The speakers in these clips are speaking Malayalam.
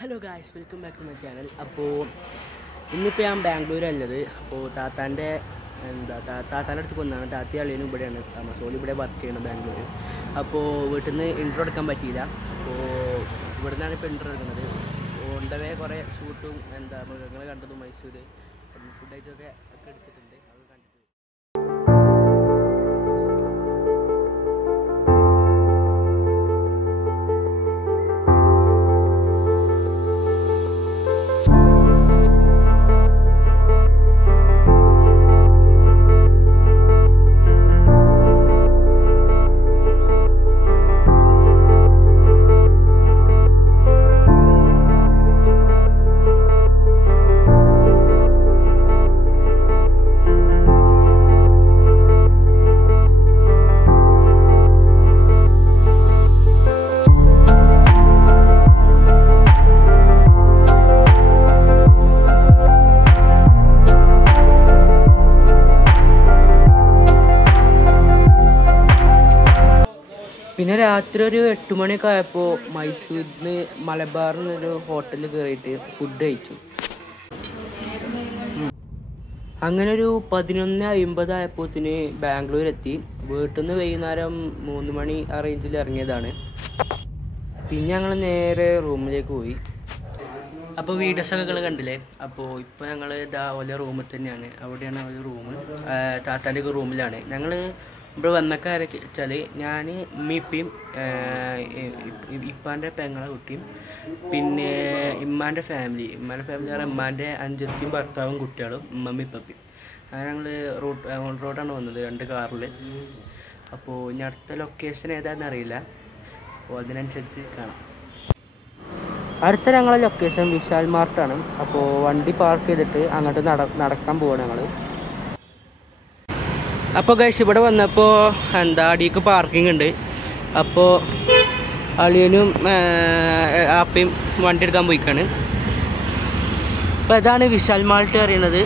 Hello guys, welcome back to my channel. അപ്പോൾ ഇന്നിപ്പോൾ ഞാൻ ബാംഗ്ലൂരല്ലത്. അപ്പോൾ താത്താൻ്റെ അടുത്ത് കൊന്നാണ്. താത്തി അളിയനും ഇവിടെയാണ് താമസം. ഇവിടെ വർക്ക് ചെയ്യണം ബാംഗ്ലൂർ. അപ്പോൾ വീട്ടിൽ നിന്ന് ഇൻട്രോ എടുക്കാൻ പറ്റിയില്ല. അപ്പോൾ ഇവിടെ നിന്നാണ് ഇപ്പോൾ ഇൻട്രോ എടുക്കുന്നത്. ഓണ്ടവേ കുറേ ഷൂട്ടും മൃഗങ്ങളെ കണ്ടതും മൈസൂർ ഫുഡ് ഐറ്റമൊക്കെ എടുത്തിട്ടുണ്ട്. അത് കണ്ടിട്ട് പിന്നെ രാത്രി ഒരു 8 മണിയൊക്കെ ആയപ്പോൾ മൈസൂരിൽ നിന്ന് മലബാറിൽ നിന്നൊരു ഹോട്ടലിൽ കയറിയിട്ട് ഫുഡ് കഴിച്ചു. അങ്ങനെ ഒരു 11:50 ആയപ്പോഴത്തിന് ബാംഗ്ലൂർ എത്തി. വീട്ടിൽ നിന്ന് വൈകുന്നേരം 3 മണി ആ റേഞ്ചിൽ ഇറങ്ങിയതാണ്. പിന്നെ ഞങ്ങൾ നേരെ റൂമിലേക്ക് പോയി. അപ്പോൾ വീഡിയോസൊക്കെ നിങ്ങൾ കണ്ടില്ലേ. അപ്പോൾ ഇപ്പോൾ ഞങ്ങൾ ഇതാ ഓരോ റൂമിൽ തന്നെയാണ്. അവിടെയാണ് ഒരു റൂം. താത്താൻ്റെ റൂമിലാണ്. ഞങ്ങൾ ഇവിടെ വന്നക്കാരൊക്കെ വെച്ചാൽ ഞാൻ ഉമ്മയും ഇപ്പാൻ്റെ പെങ്ങളെ കുട്ടിയും പിന്നെ ഇമ്മാൻ്റെ ഫാമിലി പറഞ്ഞാൽ ഇമ്മാൻ്റെ അഞ്ചത്തിയും ഭർത്താവും കുട്ടികളും ഉമ്മയും ഇപ്പയും. അങ്ങനെ ഞങ്ങൾ റോഡാണ് വന്നത് 2 കാറിൽ. അപ്പോൾ ഇനി അടുത്ത ലൊക്കേഷൻ ഏതാണെന്ന് അറിയില്ല. അപ്പോൾ അതിനനുസരിച്ച് കാണാം. അടുത്ത ഞങ്ങളെ ലൊക്കേഷൻ വിശാൽ മാർട്ടാണ്. അപ്പോൾ വണ്ടി പാർക്ക് ചെയ്തിട്ട് അങ്ങോട്ട് നടക്കാൻ പോവാണ് ഞങ്ങൾ. അപ്പോൾ ഗൈസ് ഇവിടെ വന്നപ്പോൾ അടിക്ക് പാർക്കിംഗ് ഉണ്ട്. അപ്പോൾ അളിയനും ആപ്പയും വണ്ടി എടുക്കാൻ പോയിക്കാണ്. അപ്പോൾ ഇതാണ് വിശാൽ മാർട്ട് അറിയണത്.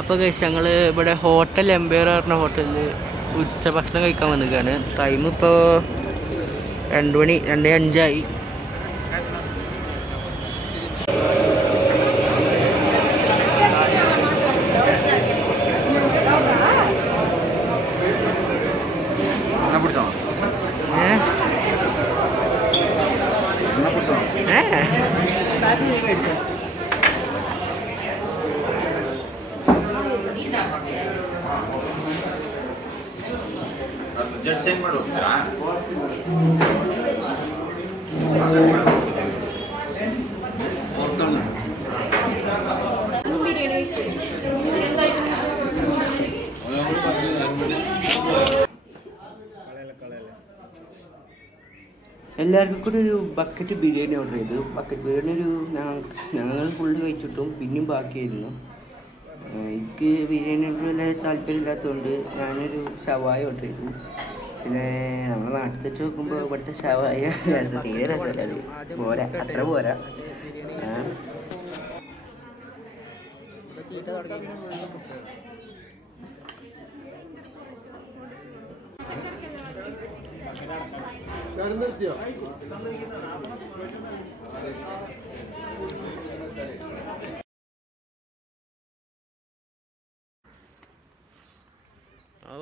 അപ്പോൾ ഗൈസ് ഞങ്ങൾ ഇവിടെ ഹോട്ടൽ എംപയർ പറഞ്ഞ ഹോട്ടലിൽ ഉച്ചഭക്ഷണം കഴിക്കാൻ വന്നിരിക്കുകയാണ്. ടൈം ഇപ്പോൾ 2 മണി 2:05. ಜಡ್ ಚೇಂಜ್ ಮಾಡಿ ಹೋಗ್ತೀರಾ? എല്ലാവർക്കും കൂടി ഒരു ബക്കറ്റ് ബിരിയാണി ഓർഡർ ചെയ്തു. ബക്കറ്റ് ബിരിയാണി ഞങ്ങൾ ഫുള്ള് കഴിച്ചിട്ടും പിന്നെയും ബാക്കിയായിരുന്നു. എനിക്ക് ബിരിയാണിയോട് വലിയ താല്പര്യമില്ലാത്തതുകൊണ്ട് ഞാനൊരു ഷവായ ഓർഡർ ചെയ്തു. പിന്നെ നമ്മുടെ നാട്ടിൽ വെച്ച് നോക്കുമ്പോൾ ഇവിടുത്തെ ഷവായ തീരെ രസമല്ല. അത് പോരാ, അത്ര പോരാ.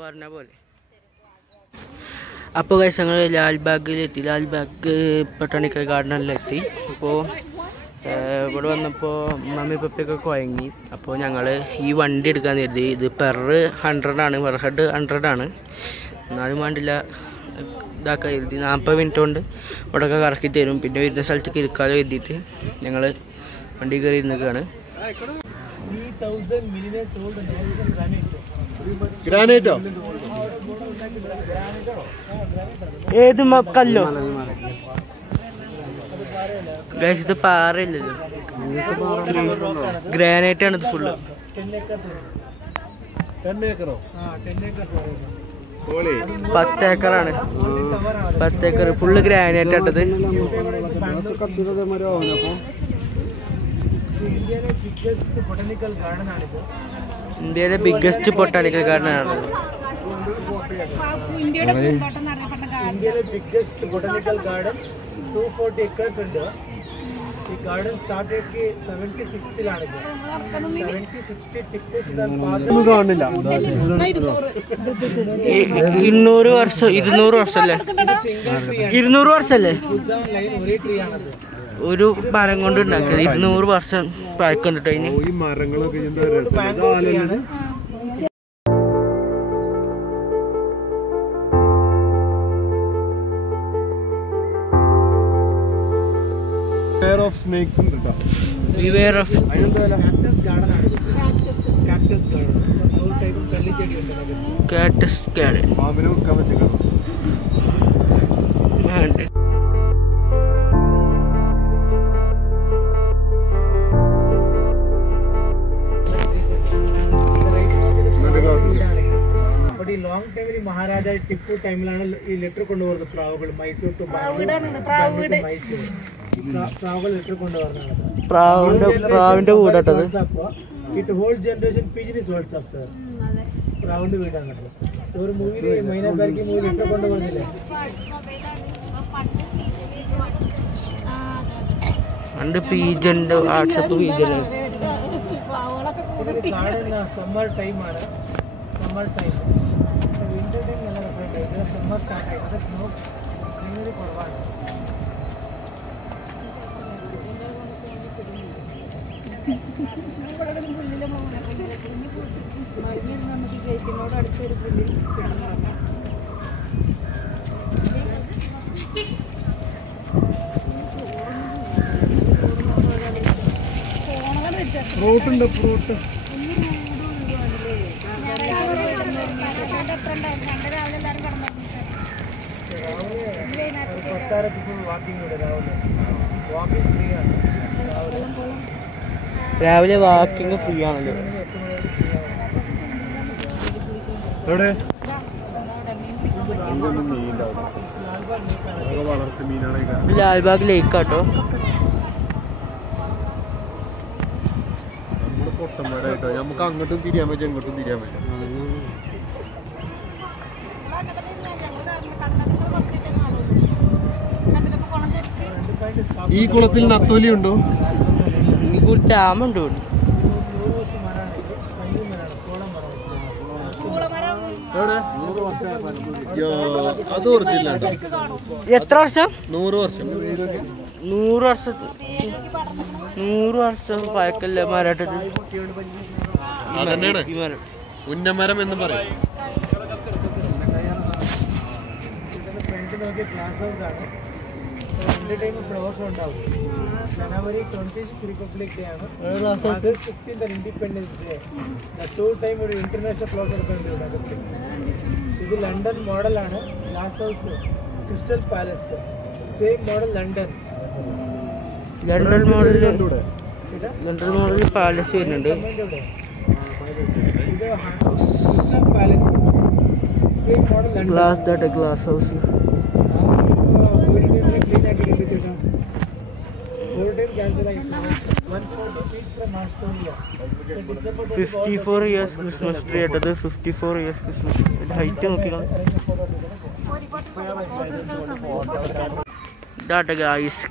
പറഞ്ഞ പോലെ അപ്പോൾ ഗൈസ് ഞങ്ങൾ ലാൽബാഗിലെത്തി. ലാൽബാഗ് ബൊട്ടാണിക്കൽ ഗാർഡനിലെത്തി. അപ്പോൾ ഇവിടെ വന്നപ്പോൾ മമ്മി പപ്പയൊക്കെ കുഴങ്ങി. അപ്പോൾ ഞങ്ങൾ ഈ വണ്ടി എടുക്കാൻ കരുതി. ഇത് പെർ 100 പെർ ഹെഡ് 100. എന്നാലും വേണ്ടില്ല, ഇതാക്കാൻ കരുതി. 40 മിനിറ്റ് കൊണ്ട് ഇവിടെയൊക്കെ കറക്കി തരും. പിന്നെ വരുന്ന സ്ഥലത്തേക്ക് ഇരിക്കാതെ എഴുതിയിട്ട് ഞങ്ങൾ വണ്ടി കയറി ഇരുന്നൊക്കെയാണ്. ഗ്രാനൈറ്റോ? ഏത് കല്ലോ ഗൈസ്? ഇത് പാറയില്ലല്ലോ, ഗ്രാനൈറ്റ് ആണ് ഇത് ഫുള്ള്. 10 ഏക്കറാണ്. 10 ഏക്കർ ഫുള്ള് ഗ്രാനൈറ്റ് ആട്ടത്. ഇന്ത്യയിലെ ബിഗ്ഗസ്റ്റ് ബൊട്ടാണിക്കൽ ഗാർഡൻ ആണ്. ഇന്ത്യയിലെ ബിഗ്ഗസ്റ്റ് ബൊട്ടാണിക്കൽ ഗാർഡൻ 240 acres ഉണ്ട്. ഈ ഗാർഡൻ സ്റ്റാർട്ട് ചെയ്ത് 76-ലാണ്. 70-60 കാണില്ല. 200 വർഷം 200 വർഷമല്ലേ? 200 വർഷമല്ലേ? ഒരു മരം കൊണ്ട് ഉണ്ടാക്കിയത് 200 വർഷം പഴക്കണ്ടിട്ടോ അതിന്. ഈ മരങ്ങളൊക്കെ കാക്ടസ് ഗാർഡൻ. ലോങ് ടൈമിൽ മഹാരാജ ടിപ്പു ടൈമിലാണ് ഈ ലെറ്റർ കൊണ്ടുപോകുന്നത്. പ്രാവുകൾ മൈസൂർ ടു മൈസൂർ പ്രാവുകൾ ലെറ്റർ കൊണ്ടുപോകുന്നതാണ്. പ്രാവിന്റെ വീടട്ടത്. It whole generation pigeons WhatsApp sir. പ്രാവിന്റെ വീടാണ്. ഒരു മൂവിയിൽ മൈനാസാർക്ക് മൂവി ലെറ്റർ കൊണ്ടുപോകുന്നില്ലേ? പണ്ട് പീജന്റെ വാട്സപ്പ് പീജന്. സമ്മർ ടൈമാണ്. സമ്മർ ടൈം വിന്റർ ടൈം നല്ല രസമായിട്ട് സമ്മർ സ്റ്റാർട്ട് ആയിട്ട് സ്നോ ഭയങ്കര കുറവാണ്. ഫ്രൂട്ടുണ്ട്, ഫ്രൂട്ട്. രാവിലെ വാക്കിംഗ് ഫ്രീ ആണല്ലോ. ലാൽബാഗ് ലേക്ക് ആട്ടോ. നമ്മള് പൊട്ടന്മാരായിട്ടോ. നമുക്ക് അങ്ങോട്ടും തിരിയാൻ പറ്റും, ഇങ്ങോട്ടും തിരിയാൻ പറ്റും. ഈ കുളത്തിൽ നത്തോലി ഉണ്ടോ? ഡാമുണ്ടോ? അത് ഓർത്തില്ല. എത്ര വർഷം? 100 വർഷം. 100 വർഷം പഴക്കല്ലേ മരാട്ടത്. അതന്നെയാണ് ഉന്നമരം എന്ന് പറയും. ഫ്ലവേഴ്സ് ഉണ്ടാവും. ജനുവരി 26 റിപ്പബ്ലിക് ഡേ ആണ്. August 16 independence day. 2 ടൈം ഒരു ഇന്റർനാഷണൽ ഫ്ലവേഴ്സ് എടുക്കുന്നുണ്ട്. ഇത് ലണ്ടൻ മോഡലാണ്. Glass house, crystal palace, same model London model palace വരുന്നുണ്ട്. ഇത് palace same model London glass house. Clean ആക്കിയിട്ടുണ്ട് ചേട്ടാ. 4 ടൈം ക്യാൻസൽ ആയി. 140 feet from Australia. 54 years Christmas tree ആട്ടത്. 54 years ക്രിസ്മസ് ട്രീ. ഹൈറ്റ് നോക്കിയാണ്. ഇതാട്ട ഗായ്സ്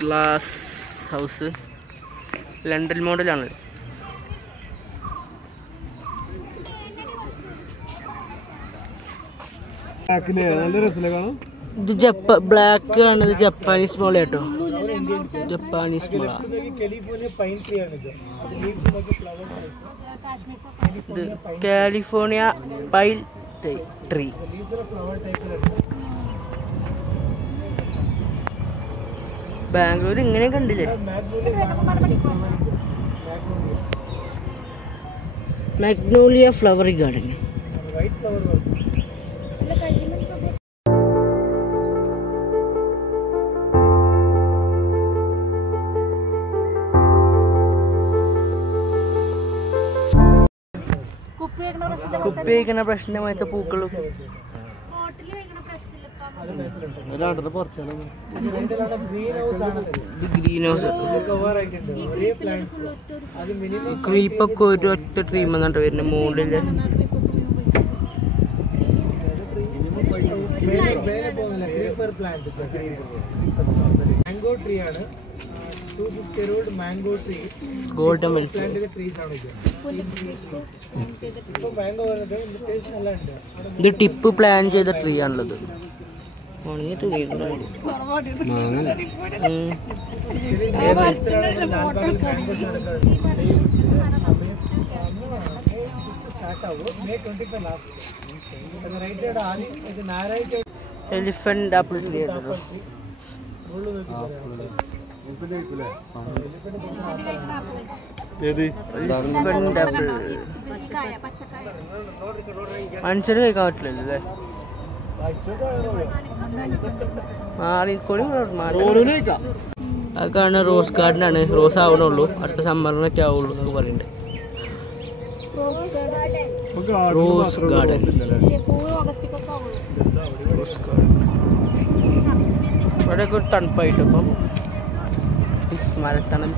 ഗ്ലാസ് ഹൗസ്. ലണ്ടൻ മോഡലാണ്. നല്ല രസമില്ല കാണാം. ഇത് ബ്ലാക്ക് ആണ്. ഇത് ജപ്പാനീസ് മോള കേട്ടോ. ജപ്പാനീസ് മോള. കാലിഫോർണിയ പൈൻ ട്രീ ആണ് ഇത്. ഇത് കാലിഫോർണിയ പൈൻ ട്രീ. ബാംഗ്ലൂർ ഇങ്ങനെ കണ്ടില്ലേ? Magnolia flower garden. White flower. കുപ്പിക്കുന്ന പ്രശ്നമായിട്ട് പൂക്കളും. Green house. ക്രീപ്പൊക്കെ ഒരു ഒറ്റ ട്രീ വന്നിട്ട് വരുന്ന മുകളില്. മാംഗോ ട്രീ ആണ്. 250-year-old mango tree. ഗോൾഡൻ വെൽഫ്. ഇത് ടിപ്പ് പ്ലാൻ ചെയ്ത ട്രീ ആണുള്ളത്. Elephant apple tree. മനുഷ്യര് കഴിക്കാൻ പറ്റില്ലല്ലോ അല്ലേ? അതൊക്കെയാണ് റോസ് ഗാർഡൻ ആണ്. റോസ് ആവണുള്ളൂ. അടുത്ത സമ്മറിനൊക്കെ ആവുള്ളൂ എന്നൊക്കെ പറയുന്നുണ്ട്. Rose garden. ഇവിടെയൊക്കെ ഒരു തണുപ്പായിട്ട് ഇപ്പം മരത്തണൽ.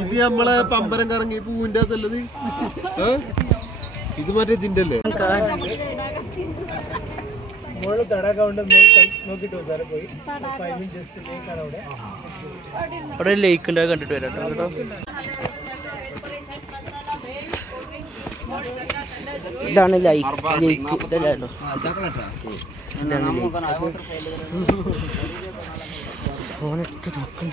ഇത് നമ്മളെ പമ്പരം കറങ്ങി പൂവിന്റെ അതല്ലത്. ഇത് മറ്റേ ഇതിന്റെ അല്ലേ? മോള് തടാകം ഉണ്ട്. നോക്കിട്ട് പോയി 5 minutes ജസ്റ്റ് ലേക്കാണ് അവിടെ. അവിടെ ലേക്ക് ഉണ്ട്. കണ്ടിട്ട് വരാം കേട്ടോ. ഇതാണ് ലേക്ക്. ഇതല്ലോ ഫോണിട്ട് നോക്കണം.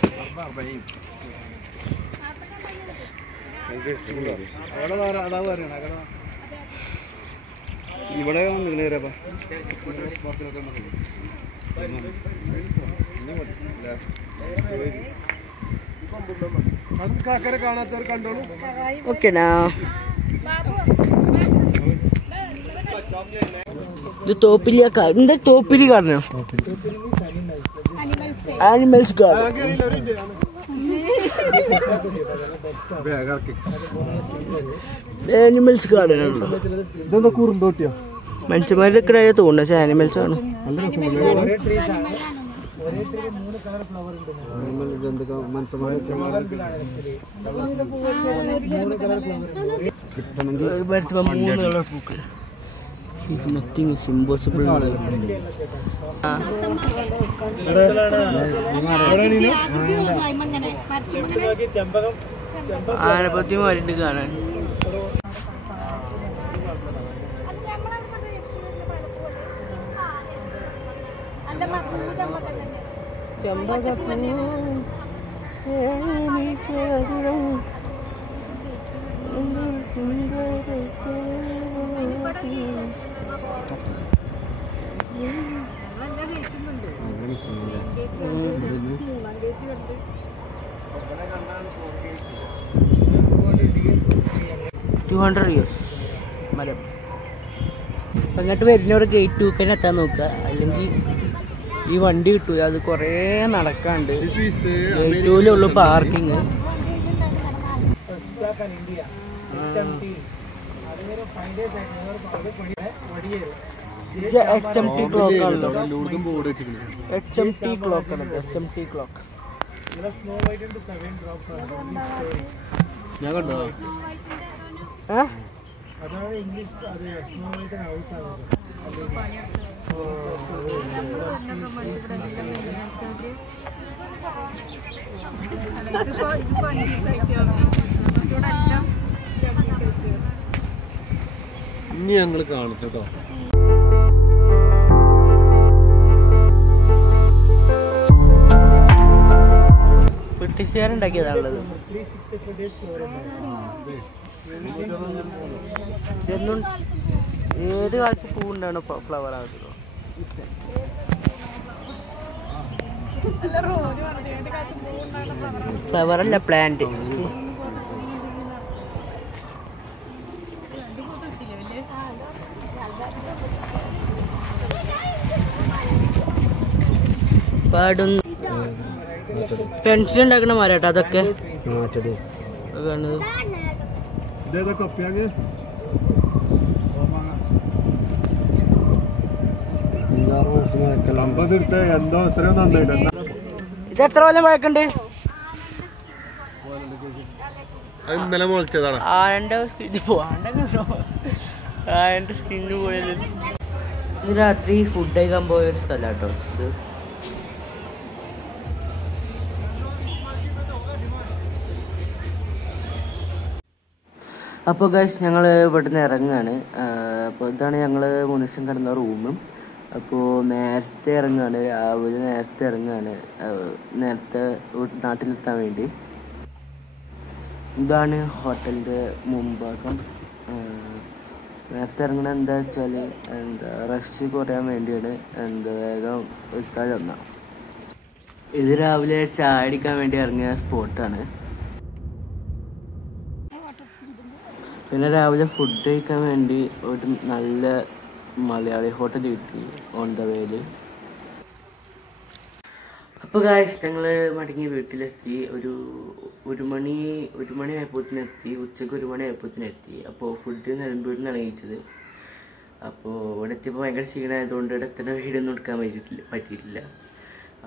ഇവിടെ കാണാത്തവർ കണ്ടോളൂ. ഓക്കെനാ. ഇത് തോപ്പിലിയ. എന്താ തോപ്പിലി കാണോ? Animals garden. ആനിമൽസ് ഗാർഡൻ ആണല്ലോ. ഇതെന്താ കുറുന്തോട്ടിയോ? മനുഷ്യന്മാരൊക്കെ തോന്നുന്നു. പക്ഷെ ആനിമൽസ് ആണ്. മൂന്ന് കളർ പൂക്കൾ. Nothing is impossible. ആനപ്പത്തി മാറിയിട്ട് കാണാൻ. 200 years മരം. അപ്പം അങ്ങോട്ട് വരുന്നവർ ഗേറ്റ് 2 തന്നെ എത്താൻ നോക്കുക, അല്ലെങ്കിൽ ഈ വണ്ടി കിട്ടൂല. അത് കുറേ നടക്കാണ്ട്. ഗേറ്റ് 2-ലുള്ളൂ പാർക്കിങ്. HMT ക്ലോക്ക് ആണല്ലോ. HMT ക്ലോക്ക് ആണ്. HMT ക്ലോക്ക് ഞാൻ കണ്ടോ? അതാണ് ഇംഗ്ലീഷ്. അത് സ്നോ വൈറ്റ് ഹൗസ് ആണ്. ഇനി ഞങ്ങൾ കാണും കേട്ടോ. ബ്രിട്ടീഷുകാരുണ്ടാക്കിയതാണുള്ളത്. ഇതൊന്നും ഏത് കാലത്ത് പൂവുണ്ടാണ് ഫ്ലവർ ആകുന്നത്. ഫ്ലവർ അല്ല, പ്ലാന്റ്. പാടുന്നു. പെൻസിൽ ഉണ്ടാക്കണ മരാട്ടോ അതൊക്കെ. ഇത് എത്ര കൊല്ലം പഴക്കണ്ട്? ഇന്നലെ മുളച്ചതാണ്. ആന്റെ സ്കിന്ന് പോയത്. ഇത് രാത്രി ഫുഡ് കഴിക്കാൻ പോയ ഒരു സ്ഥലം കേട്ടോ ഇത്. അപ്പോൾ ഗൈസ് ഞങ്ങൾ ഇവിടുന്ന് ഇറങ്ങുകയാണ്. അപ്പോൾ ഇതാണ് ഞങ്ങൾ മുനിഷൻ കിടന്ന റൂമും. അപ്പോൾ നേരത്തെ ഇറങ്ങുകയാണ്, രാവിലെ നേരത്തെ ഇറങ്ങുകയാണ്, നേരത്തെ നാട്ടിലെത്താൻ വേണ്ടി. ഇതാണ് ഹോട്ടലിൻ്റെ മുമ്പാകം. നേരത്തെ ഇറങ്ങണ എന്താ വെച്ചാൽ റഷ് കുറയാൻ വേണ്ടിയാണ്. വേഗം എത്താൻ ചെന്ന. ഇത് രാവിലെ ചായ അടിക്കാൻ വേണ്ടി ഇറങ്ങിയ സ്പോട്ടാണ്. പിന്നെ രാവിലെ ഫുഡ് കഴിക്കാൻ വേണ്ടി ഒരു നല്ല മലയാളി ഹോട്ടൽ കിട്ടി ഓൺ ദ വേയിൽ. അപ്പോൾ ഗായ്സ് ഞങ്ങൾ മടങ്ങി വീട്ടിലെത്തി. ഒരു മണി ആയപ്പോഴത്തേനെത്തി. ഉച്ചയ്ക്ക് 1 മണി ആയപ്പോഴത്തേനെത്തി. അപ്പോൾ ഫുഡ് നിലമ്പൂരിൽ നിന്നാണ് കഴിച്ചത്. അപ്പോൾ ഇവിടെ എത്തിയപ്പോൾ ഭയങ്കര ക്ഷീണമായതുകൊണ്ട് ഇവിടെ എത്ര വീഡിയോ ഒന്നും എടുക്കാൻ പറ്റിയിട്ടില്ല.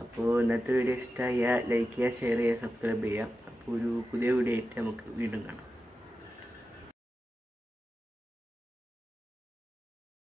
അപ്പോൾ ഇന്നത്തെ വീഡിയോ ഇഷ്ടമായ ലൈക്ക് ചെയ്യുക, ഷെയർ ചെയ്യുക, സബ്സ്ക്രൈബ് ചെയ്യുക. അപ്പോൾ ഒരു പുതിയ വീഡിയോ ആയിട്ട് നമുക്ക് വീണ്ടും കാണാം.